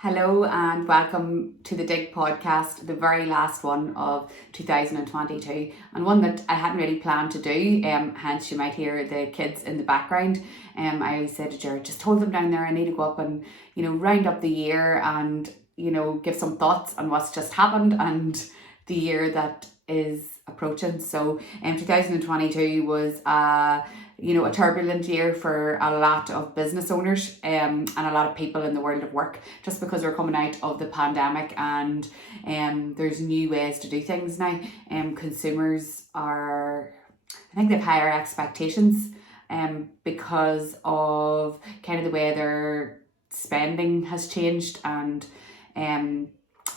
Hello and welcome to the Digg Podcast, the very last one of 2022, and one that I hadn't really planned to do, hence you might hear the kids in the background. I said to Jared, just hold them down there, I need to go up and, round up the year and, give some thoughts on what's just happened and the year that is approaching. So 2022 was a turbulent year for a lot of business owners and a lot of people in the world of work, just because we're coming out of the pandemic and there's new ways to do things now. Consumers I think they've higher expectations because of kind of the way their spending has changed and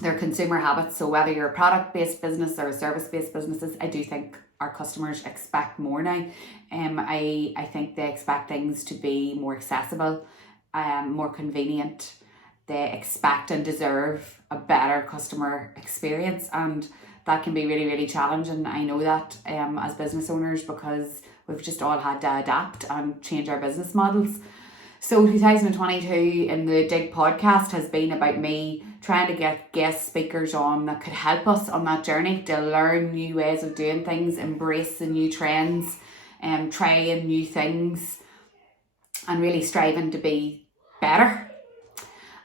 their consumer habits. So whether you're a product-based business or a service-based businesses, I do think our customers expect more now. I think they expect things to be more accessible, more convenient. They expect and deserve a better customer experience, and that can be really, really challenging. I know that as business owners, because we've just all had to adapt and change our business models. So 2022 in the Digg Podcast has been about me trying to get guest speakers on that could help us on that journey to learn new ways of doing things, embrace the new trends, trying new things and really striving to be better.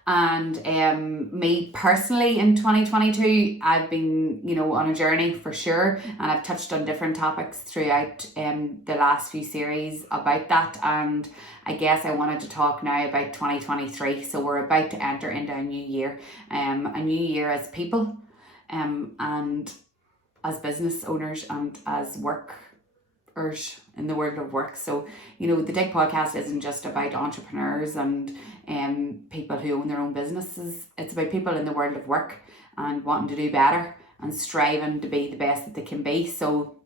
And me personally in 2022, I've been, on a journey for sure, and I've touched on different topics throughout the last few series about that. And I guess I wanted to talk now about 2023. So we're about to enter into a new year as people, and as business owners and as workers in the world of work. So, the Digg Podcast isn't just about entrepreneurs and people who own their own businesses. It's about people in the world of work and wanting to do better and striving to be the best that they can be. So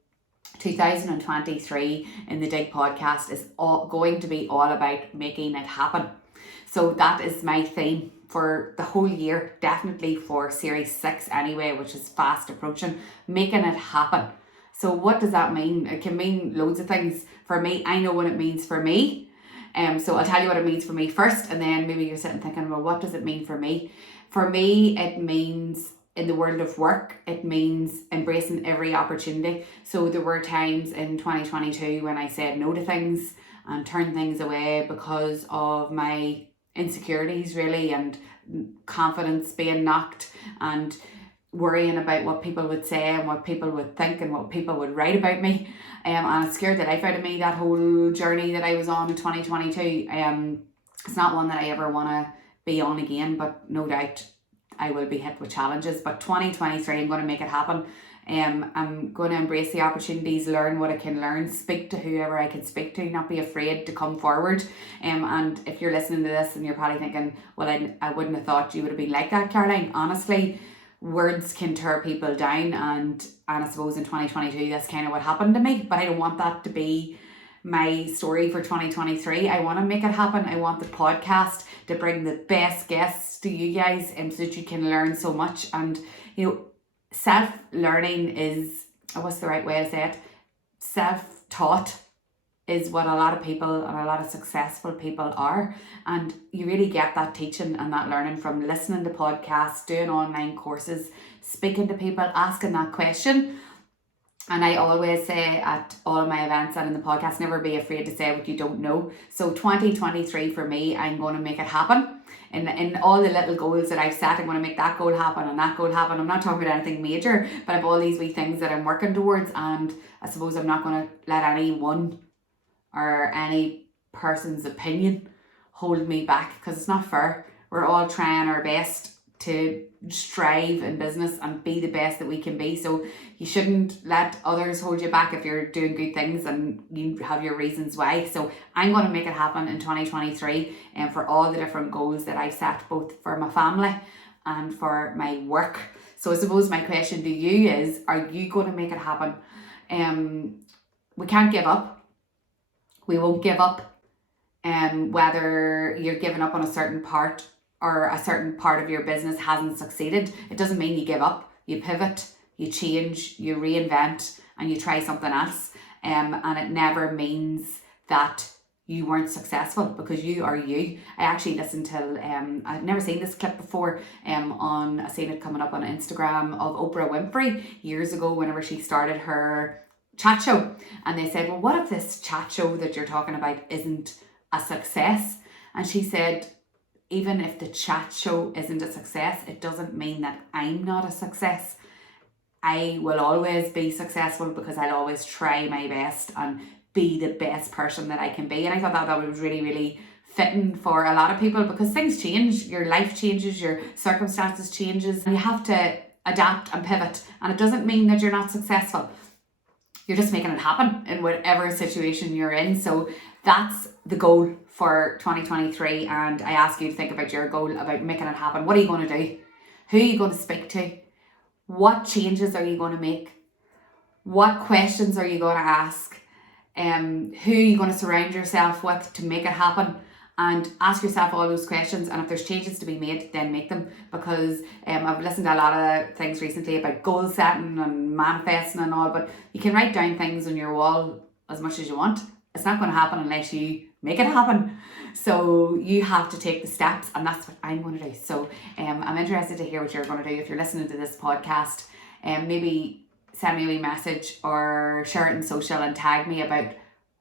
2023 in the Digg Podcast is going to be all about making it happen. So that is my theme for the whole year, definitely for Series 6 anyway, which is fast approaching, making it happen. So what does that mean? It can mean loads of things. For me, I know what it means for me. So I'll tell you what it means for me first, and then maybe you're sitting thinking, well, what does it mean for me? For me, it means in the world of work, it means embracing every opportunity. So there were times in 2022 when I said no to things and turned things away because of my insecurities really, and confidence being knocked, and worrying about what people would say and what people would think and what people would write about me. And it scared the life out of me, that whole journey that I was on in 2022. It's not one that I ever want to be on again, but no doubt I will be hit with challenges. But 2023, I'm going to make it happen. I'm going to embrace the opportunities, learn what I can learn, speak to whoever I can speak to, not be afraid to come forward. And if you're listening to this and you're probably thinking, well, I wouldn't have thought you would have been like that, Caroline. Honestly, words can tear people down, and I suppose in 2022 that's kind of what happened to me. But I don't want that to be my story for 2023. I want to make it happen. I want the podcast to bring the best guests to you guys, so that you can learn so much. And self-learning is, what's the right way to say it? Self-taught is what a lot of people and a lot of successful people are. And you really get that teaching and that learning from listening to podcasts, doing online courses, speaking to people, asking that question. And I always say at all of my events and in the podcast, never be afraid to say what you don't know. So 2023 for me, I'm going to make it happen. In all the little goals that I've set, I'm going to make that goal happen and that goal happen. I'm not talking about anything major, but I have all these wee things that I'm working towards. And I suppose I'm not going to let anyone or any person's opinion hold me back, because it's not fair. We're all trying our best to strive in business and be the best that we can be. So you shouldn't let others hold you back if you're doing good things and you have your reasons why. So I'm going to make it happen in 2023 and for all the different goals that I've set, both for my family and for my work. So I suppose my question to you is, are you going to make it happen? We can't give up. We won't give up. Whether you're giving up on a certain part or a certain part of your business hasn't succeeded, it doesn't mean you give up. You pivot, you change, you reinvent, and you try something else. And it never means that you weren't successful, because you are you. I actually listened to, I've never seen this clip before, I seen it coming up on Instagram, of Oprah Winfrey years ago whenever she started her chat show. And they said, well, what if this chat show that you're talking about isn't a success? And she said, even if the chat show isn't a success, it doesn't mean that I'm not a success. I will always be successful because I'll always try my best and be the best person that I can be. And I thought that was really, really fitting for a lot of people, because things change, your life changes, your circumstances changes, and you have to adapt and pivot. And it doesn't mean that you're not successful. You're just making it happen in whatever situation you're in. So that's the goal for 2023. And I ask you to think about your goal, about making it happen. What are you going to do? Who are you going to speak to? What changes are you going to make? What questions are you going to ask? Who are you going to surround yourself with to make it happen? And ask yourself all those questions. And if there's changes to be made, then make them. Because I've listened to a lot of things recently about goal setting and manifesting and all. But you can write down things on your wall as much as you want. It's not going to happen unless you make it happen. So you have to take the steps, and that's what I'm going to do. So I'm interested to hear what you're going to do. If you're listening to this podcast, maybe send me a wee message or share it in social and tag me about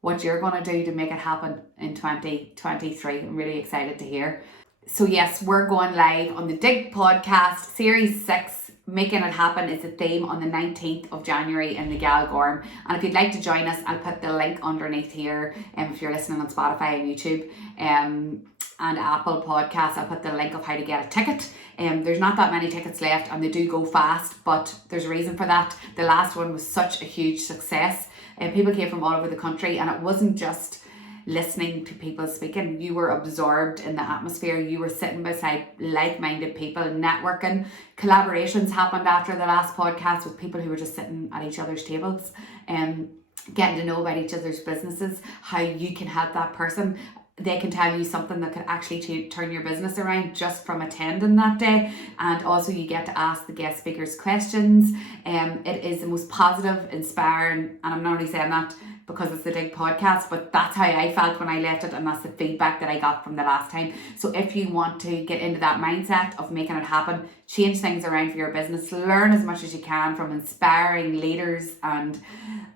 what you're going to do to make it happen in 2023. I'm really excited to hear. So yes, we're going live on the Digg Podcast Series 6. Making it happen is the theme on the 19th of January in the Galgorm. And if you'd like to join us, I'll put the link underneath here. If you're listening on Spotify and YouTube and Apple Podcasts, I'll put the link of how to get a ticket. There's not that many tickets left, and they do go fast, but there's a reason for that. The last one was such a huge success, and people came from all over the country, and it wasn't just listening to people speaking. You were absorbed in the atmosphere. You were sitting beside like-minded people, networking. Collaborations happened after the last podcast with people who were just sitting at each other's tables and getting to know about each other's businesses, how you can help that person. They can tell you something that could actually turn your business around just from attending that day. And also you get to ask the guest speakers questions. It is the most positive, inspiring, and I'm not only saying that because it's the Digg Podcast, but that's how I felt when I left it, and that's the feedback that I got from the last time. So if you want to get into that mindset of making it happen, change things around for your business, learn as much as you can from inspiring leaders and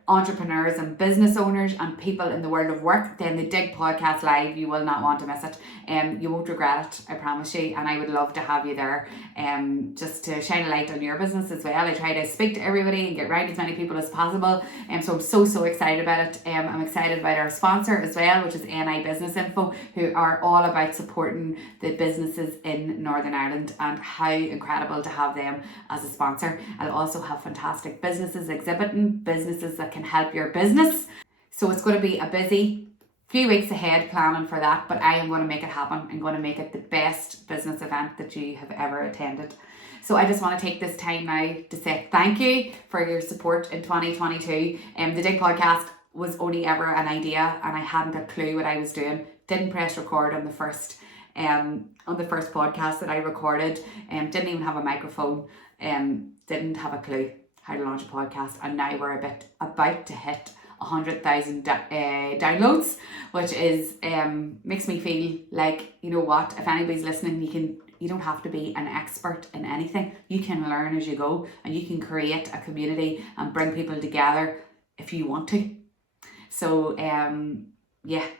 entrepreneurs and business owners and people in the world of work, then the Digg Podcast Live, you will not want to miss it. You won't regret it, I promise you, and I would love to have you there just to shine a light on your business as well. I try to speak to everybody and get around as many people as possible, so I'm so excited about it. I'm excited about our sponsor as well, which is NI Business Info, who are all about supporting the businesses in Northern Ireland, and how incredible to have them as a sponsor. I'll also have fantastic businesses exhibiting, businesses that can help your business. So it's going to be a busy few weeks ahead planning for that, but I am going to make it happen. I'm going to make it the best business event that you have ever attended. So I just want to take this time now to say thank you for your support in 2022. The Digg Podcast was only ever an idea, and I hadn't a clue what I was doing. Didn't press record on the first podcast that I recorded, didn't even have a microphone, didn't have a clue how to launch a podcast, and now we're about to hit 100,000 downloads, which is makes me feel like, you know what, if anybody's listening, you don't have to be an expert in anything. You can learn as you go, and you can create a community and bring people together if you want to. So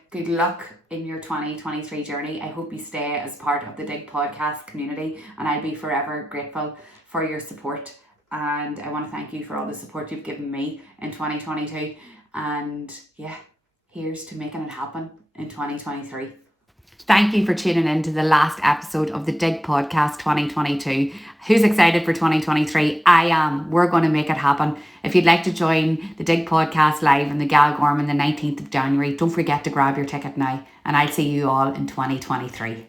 good luck in your 2023 journey. I hope you stay as part of the Digg Podcast community, and I'll be forever grateful for your support. And I want to thank you for all the support you've given me in 2022. And here's to making it happen in 2023. Thank you for tuning in to the last episode of the Digg Podcast 2022. Who's excited for 2023? I am. We're going to make it happen. If you'd like to join the Digg Podcast Live in the Galgorm on the 19th of January, don't forget to grab your ticket now. And I'll see you all in 2023.